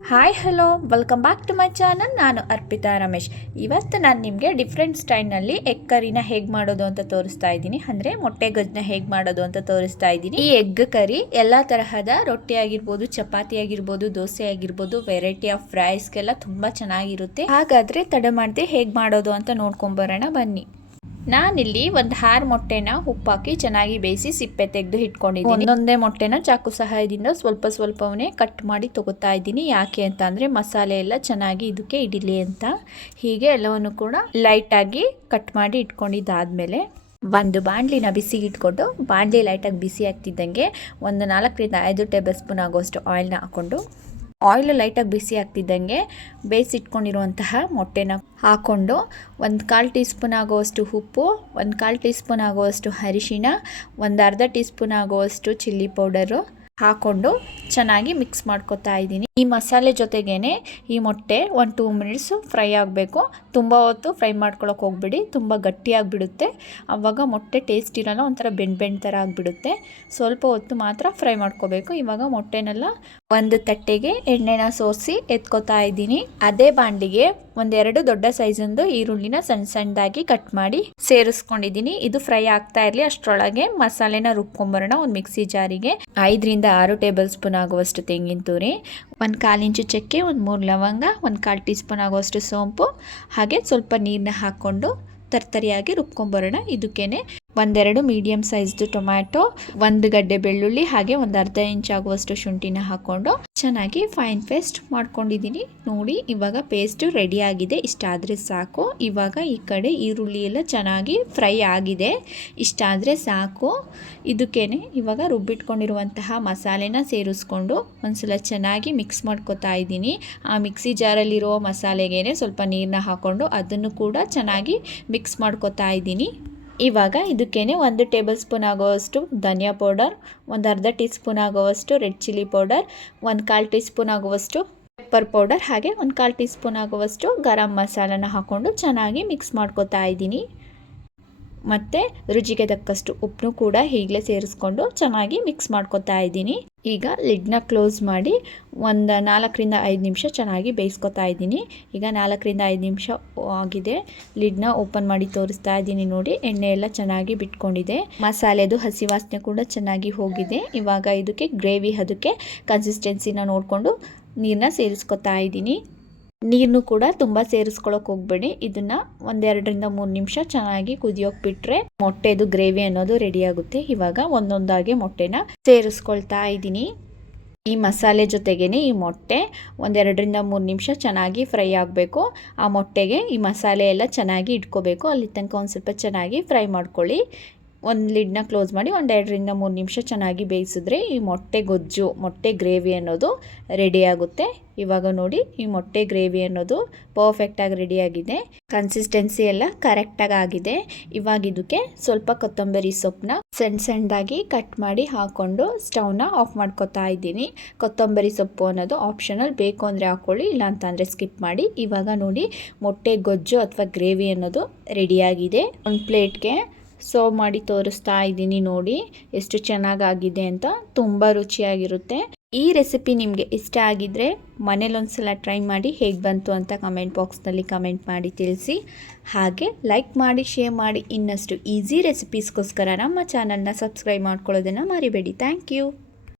Hi hello welcome back to my channel. ನಾನು ಅರ್ಪಿತಾ ರಮೇಶ್. ಇವತ್ತು ನಾನು ನಿಮಗೆ ಡಿಫ್ರೆಂಟ್ ಸ್ಟೈಲ್ನಲ್ಲಿ ಎಗ್ ಕರಿನ ಹೇಗೆ ಮಾಡೋದು ಅಂತ ತೋರಿಸ್ತಾ ಇದ್ದೀನಿ. ಅಂದರೆ ಮೊಟ್ಟೆ ಗೊಜ್ಜನ್ನ ಹೇಗೆ ಮಾಡೋದು ಅಂತ ತೋರಿಸ್ತಾ ಇದ್ದೀನಿ. ಈ ಎಗ್ ಕರಿ ಎಲ್ಲ ತರಹದ ರೊಟ್ಟಿ ಆಗಿರ್ಬೋದು, ಚಪಾತಿ ಆಗಿರ್ಬೋದು, ದೋಸೆ ಆಗಿರ್ಬೋದು, ವೆರೈಟಿ ಆಫ್ ರೈಸ್ಗೆಲ್ಲ ತುಂಬ ಚೆನ್ನಾಗಿರುತ್ತೆ. ಹಾಗಾದರೆ ತಡ ಮಾಡದೆ ಹೇಗೆ ಮಾಡೋದು ಅಂತ ನೋಡ್ಕೊಂಬರೋಣ ಬನ್ನಿ. ನಾನಿಲ್ಲಿ ಒಂದು 6 ಮೊಟ್ಟೆನ ಉಪ್ಪಾಕಿ ಚೆನ್ನಾಗಿ ಬೇಯಿಸಿ ಸಿಪ್ಪೆ ತೆಗೆದು ಇಟ್ಕೊಂಡಿದ್ದೀನಿ. ಒಂದೊಂದೇ ಮೊಟ್ಟೆನ ಚಾಕು ಸಹಾಯದಿಂದ ಸ್ವಲ್ಪವನ್ನೇ ಕಟ್ ಮಾಡಿ ತಗೋತಾ ಇದ್ದೀನಿ. ಯಾಕೆ ಅಂತ ಅಂದರೆ ಮಸಾಲೆ ಎಲ್ಲ ಚೆನ್ನಾಗಿ ಇದಕ್ಕೆ ಹಿಡಿಲಿ ಅಂತ. ಹೀಗೆ ಎಲ್ಲವನ್ನು ಕೂಡ ಲೈಟಾಗಿ ಕಟ್ ಮಾಡಿ ಇಟ್ಕೊಂಡಿದ್ದಾದಮೇಲೆ ಒಂದು ಬಾಣಲಿನ ಬಿಸಿಗೆ ಇಟ್ಕೊಂಡು ಬಾಣಲಿ ಲೈಟಾಗಿ ಬಿಸಿ ಆಗ್ತಿದ್ದಂಗೆ ಒಂದು 4 ರಿಂದ 5 ಟೇಬಲ್ ಸ್ಪೂನ್ ಆಗುವಷ್ಟು ಆಯಿಲ್ನ ಹಾಕ್ಕೊಂಡು ಆಯಿಲ್ ಲೈಟಾಗಿ ಬಿಸಿ ಆಗ್ತಿದ್ದಂಗೆ ಬೇಯಿಸಿಟ್ಕೊಂಡಿರುವಂತಹ ಮೊಟ್ಟೆನ ಹಾಕ್ಕೊಂಡು 1/4 ಟೀ ಸ್ಪೂನ್ ಆಗುವಷ್ಟು ಉಪ್ಪು, 1/4 ಟೀ ಸ್ಪೂನ್ ಆಗುವಷ್ಟು ಅರಿಶಿಣ, 1/2 ಟೀ ಸ್ಪೂನ್ ಆಗುವಷ್ಟು ಚಿಲ್ಲಿ ಪೌಡರು ಹಾಕ್ಕೊಂಡು ಚೆನ್ನಾಗಿ ಮಿಕ್ಸ್ ಮಾಡ್ಕೊತಾ ಇದ್ದೀನಿ. ಈ ಮಸಾಲೆ ಜೊತೆಗೇನೆ ಈ ಮೊಟ್ಟೆ 1-2 ಮಿನಿಟ್ಸು ಫ್ರೈ ಆಗಬೇಕು. ತುಂಬ ಹೊತ್ತು ಫ್ರೈ ಮಾಡ್ಕೊಳಕ್ಕೆ ಹೋಗ್ಬಿಡಿ, ತುಂಬ ಗಟ್ಟಿಯಾಗಿಬಿಡುತ್ತೆ. ಆವಾಗ ಮೊಟ್ಟೆ ಟೇಸ್ಟ್ ಇರೋಲ್ಲ, ಒಂಥರ ಬೆಂಡ್ ಥರ ಆಗಿಬಿಡುತ್ತೆ. ಸ್ವಲ್ಪ ಹೊತ್ತು ಮಾತ್ರ ಫ್ರೈ ಮಾಡ್ಕೋಬೇಕು. ಇವಾಗ ಮೊಟ್ಟೆನೆಲ್ಲ ಒಂದು ತಟ್ಟೆಗೆ ಎಣ್ಣೆನ ಸೋಸಿ ಎತ್ಕೋತಾ ಇದ್ದೀನಿ. ಅದೇ ಬಾಂಡಿಗೆ 1-2 ದೊಡ್ಡ ಸೈಜೊಂದು ಈರುಳ್ಳಿನ ಸಣ್ಣದಾಗಿ ಕಟ್ ಮಾಡಿ ಸೇರಿಸ್ಕೊಂಡಿದ್ದೀನಿ. ಇದು ಫ್ರೈ ಆಗ್ತಾ ಇರಲಿ ಅಷ್ಟರೊಳಗೆ ಮಸಾಲೆನ ರುಬ್ಕೊಂಬರೋಣ. ಒಂದು ಮಿಕ್ಸಿ ಜಾರಿಗೆ 5 ರಿಂದ 6 ಟೇಬಲ್ ಸ್ಪೂನ್ ಆಗುವಷ್ಟು ತೆಂಗಿನ ತುರಿ, 1/4 ಇಂಚು ಚಕ್ಕೆ, 3 ಲವಂಗ, 1/4 ಟೀ ಸ್ಪೂನ್ ಆಗುವಷ್ಟು ಸೋಂಪು, ಹಾಗೆ ಸ್ವಲ್ಪ ನೀರನ್ನ ಹಾಕ್ಕೊಂಡು ತರ್ತರಿಯಾಗಿ ರುಬ್ಕೊಂಬರೋಣ. ಇದಕ್ಕೇನೆ 1-2 ಮೀಡಿಯಮ್ ಸೈಜ್ದು ಟೊಮ್ಯಾಟೊ, 1 ಗಡ್ಡೆ ಬೆಳ್ಳುಳ್ಳಿ, ಹಾಗೆ 1/2 ಇಂಚ್ ಆಗುವಷ್ಟು ಶುಂಠಿನ ಹಾಕ್ಕೊಂಡು ಚೆನ್ನಾಗಿ ಫೈನ್ ಪೇಸ್ಟ್ ಮಾಡ್ಕೊಂಡಿದ್ದೀನಿ. ನೋಡಿ ಇವಾಗ ಪೇಸ್ಟ್ ರೆಡಿ ಆಗಿದೆ. ಇಷ್ಟಾದರೆ ಸಾಕು. ಇವಾಗ ಈ ಕಡೆ ಈರುಳ್ಳಿ ಎಲ್ಲ ಚೆನ್ನಾಗಿ ಫ್ರೈ ಆಗಿದೆ. ಇಷ್ಟಾದರೆ ಸಾಕು. ಇದಕ್ಕೇನೆ ಇವಾಗ ರುಬ್ಬಿಟ್ಕೊಂಡಿರುವಂತಹ ಮಸಾಲೆನ ಸೇರಿಸ್ಕೊಂಡು ಒಂದ್ಸಲ ಚೆನ್ನಾಗಿ ಮಿಕ್ಸ್ ಮಾಡ್ಕೊತಾ ಇದ್ದೀನಿ. ಆ ಮಿಕ್ಸಿ ಜಾರಲ್ಲಿರೋ ಮಸಾಲೆಗೇನೆ ಸ್ವಲ್ಪ ನೀರನ್ನ ಹಾಕ್ಕೊಂಡು ಅದನ್ನು ಕೂಡ ಚೆನ್ನಾಗಿ ಮಿಕ್ಸ್ ಮಾಡ್ಕೊತಾ ಇದ್ದೀನಿ. ಇವಾಗ ಇದಕ್ಕೇನೆ 1 ಟೇಬಲ್ ಸ್ಪೂನ್ ಆಗುವಷ್ಟು ಧನಿಯಾ ಪೌಡರ್, 1/2 ಟೀ ಸ್ಪೂನ್ ಆಗುವಷ್ಟು red chilli powder, 1/4 tea spoon ಆಗುವಷ್ಟು ಪೆಪ್ಪರ್ ಪೌಡರ್, ಹಾಗೆ 1/4 ಟೀ ಸ್ಪೂನ್ ಆಗುವಷ್ಟು ಗರಂ ಮಸಾಲನ ಹಾಕ್ಕೊಂಡು ಚೆನ್ನಾಗಿ ಮಿಕ್ಸ್ ಮಾಡ್ಕೊತಾ ಇದ್ದೀನಿ. ಮತ್ತು ರುಚಿಗೆ ತಕ್ಕಷ್ಟು ಉಪ್ಪನ್ನು ಕೂಡ ಈಗಲೇ ಸೇರಿಸ್ಕೊಂಡು ಚೆನ್ನಾಗಿ ಮಿಕ್ಸ್ ಮಾಡ್ಕೊತಾ ಇದ್ದೀನಿ. ಈಗ ಲಿಡ್ನ ಕ್ಲೋಸ್ ಮಾಡಿ ಒಂದು 4 ರಿಂದ 5 ನಿಮಿಷ ಚೆನ್ನಾಗಿ ಬೇಯಿಸ್ಕೊತಾ ಇದ್ದೀನಿ. ಈಗ 4 ರಿಂದ 5 ನಿಮಿಷ ಆಗಿದೆ. ಲಿಡ್ನ ಓಪನ್ ಮಾಡಿ ತೋರಿಸ್ತಾ ಇದ್ದೀನಿ. ನೋಡಿ ಎಣ್ಣೆ ಎಲ್ಲ ಚೆನ್ನಾಗಿ ಬಿಟ್ಕೊಂಡಿದೆ. ಮಸಾಲೆದು ಹಸಿ ವಾಸನೆ ಕೂಡ ಚೆನ್ನಾಗಿ ಹೋಗಿದೆ. ಇವಾಗ ಇದಕ್ಕೆ ಗ್ರೇವಿ ಅದಕ್ಕೆ ಕನ್ಸಿಸ್ಟೆನ್ಸಿನ ನೋಡಿಕೊಂಡು ನೀರನ್ನ ಸೇರಿಸ್ಕೊತಾ ಇದ್ದೀನಿ. ನೀರನ್ನು ಕೂಡ ತುಂಬ ಸೇರಿಸ್ಕೊಳ್ಳೋಕೆ ಹೋಗ್ಬೇಡಿ. ಇದನ್ನು 1-2 ರಿಂದ 3 ನಿಮಿಷ ಚೆನ್ನಾಗಿ ಕುದಿಯೋಕೆ ಬಿಟ್ಟರೆ ಮೊಟ್ಟೆದು ಗ್ರೇವಿ ಅನ್ನೋದು ರೆಡಿ ಆಗುತ್ತೆ. ಇವಾಗ ಒಂದೊಂದಾಗಿ ಮೊಟ್ಟೆನ ಸೇರಿಸ್ಕೊಳ್ತಾ ಇದ್ದೀನಿ. ಈ ಮಸಾಲೆ ಜೊತೆಗೇ ಈ ಮೊಟ್ಟೆ 1-2 ರಿಂದ 3 ನಿಮಿಷ ಚೆನ್ನಾಗಿ ಫ್ರೈ ಆಗಬೇಕು. ಆ ಮೊಟ್ಟೆಗೆ ಈ ಮಸಾಲೆ ಎಲ್ಲ ಚೆನ್ನಾಗಿ ಇಟ್ಕೋಬೇಕು. ಅಲ್ಲಿ ತನಕ ಒಂದು ಸ್ವಲ್ಪ ಚೆನ್ನಾಗಿ ಫ್ರೈ ಮಾಡ್ಕೊಳ್ಳಿ. ಒಂದು ಲಿಡ್ನ ಕ್ಲೋಸ್ ಮಾಡಿ 1-2 ರಿಂದ 3 ನಿಮಿಷ ಚೆನ್ನಾಗಿ ಬೇಯಿಸಿದ್ರೆ ಈ ಮೊಟ್ಟೆ ಗೊಜ್ಜು, ಮೊಟ್ಟೆ ಗ್ರೇವಿ ಅನ್ನೋದು ರೆಡಿ ಆಗುತ್ತೆ. ಇವಾಗ ನೋಡಿ ಈ ಮೊಟ್ಟೆ ಗ್ರೇವಿ ಅನ್ನೋದು ಪರ್ಫೆಕ್ಟಾಗಿ ರೆಡಿಯಾಗಿದೆ. ಕನ್ಸಿಸ್ಟೆನ್ಸಿ ಎಲ್ಲ ಕರೆಕ್ಟಾಗಿ ಆಗಿದೆ. ಇವಾಗ ಇದಕ್ಕೆ ಸ್ವಲ್ಪ ಕೊತ್ತಂಬರಿ ಸೊಪ್ಪನ್ನ ಸಣ್ಣದಾಗಿ ಕಟ್ ಮಾಡಿ ಹಾಕ್ಕೊಂಡು ಸ್ಟವ್ನ ಆಫ್ ಮಾಡ್ಕೊತಾ ಇದ್ದೀನಿ. ಕೊತ್ತಂಬರಿ ಸೊಪ್ಪು ಅನ್ನೋದು ಆಪ್ಷನಲ್, ಬೇಕು ಅಂದರೆ ಹಾಕ್ಕೊಳ್ಳಿ, ಇಲ್ಲ ಅಂತಂದರೆ ಸ್ಕಿಪ್ ಮಾಡಿ. ಇವಾಗ ನೋಡಿ ಮೊಟ್ಟೆ ಗೊಜ್ಜು ಅಥವಾ ಗ್ರೇವಿ ಅನ್ನೋದು ರೆಡಿಯಾಗಿದೆ. ಒಂದು ಪ್ಲೇಟ್ಗೆ ಸರ್ವ್ ಮಾಡಿ ತೋರಿಸ್ತಾ ಇದ್ದೀನಿ. ನೋಡಿ ಎಷ್ಟು ಚೆನ್ನಾಗಾಗಿದೆ ಅಂತ. ತುಂಬ ರುಚಿಯಾಗಿರುತ್ತೆ. ಈ ರೆಸಿಪಿ ನಿಮಗೆ ಇಷ್ಟ ಆಗಿದ್ದರೆ ಮನೇಲೊಂದ್ಸಲ ಟ್ರೈ ಮಾಡಿ ಹೇಗೆ ಬಂತು ಅಂತ ಕಮೆಂಟ್ ಬಾಕ್ಸ್ನಲ್ಲಿ ಕಮೆಂಟ್ ಮಾಡಿ ತಿಳಿಸಿ. ಹಾಗೆ ಲೈಕ್ ಮಾಡಿ, ಶೇರ್ ಮಾಡಿ. ಇನ್ನಷ್ಟು ಈಸಿ ರೆಸಿಪೀಸ್ಗೋಸ್ಕರ ನಮ್ಮ ಚಾನಲ್ನ ಸಬ್ಸ್ಕ್ರೈಬ್ ಮಾಡ್ಕೊಳ್ಳೋದನ್ನು ಮರಿಬೇಡಿ. Thank you.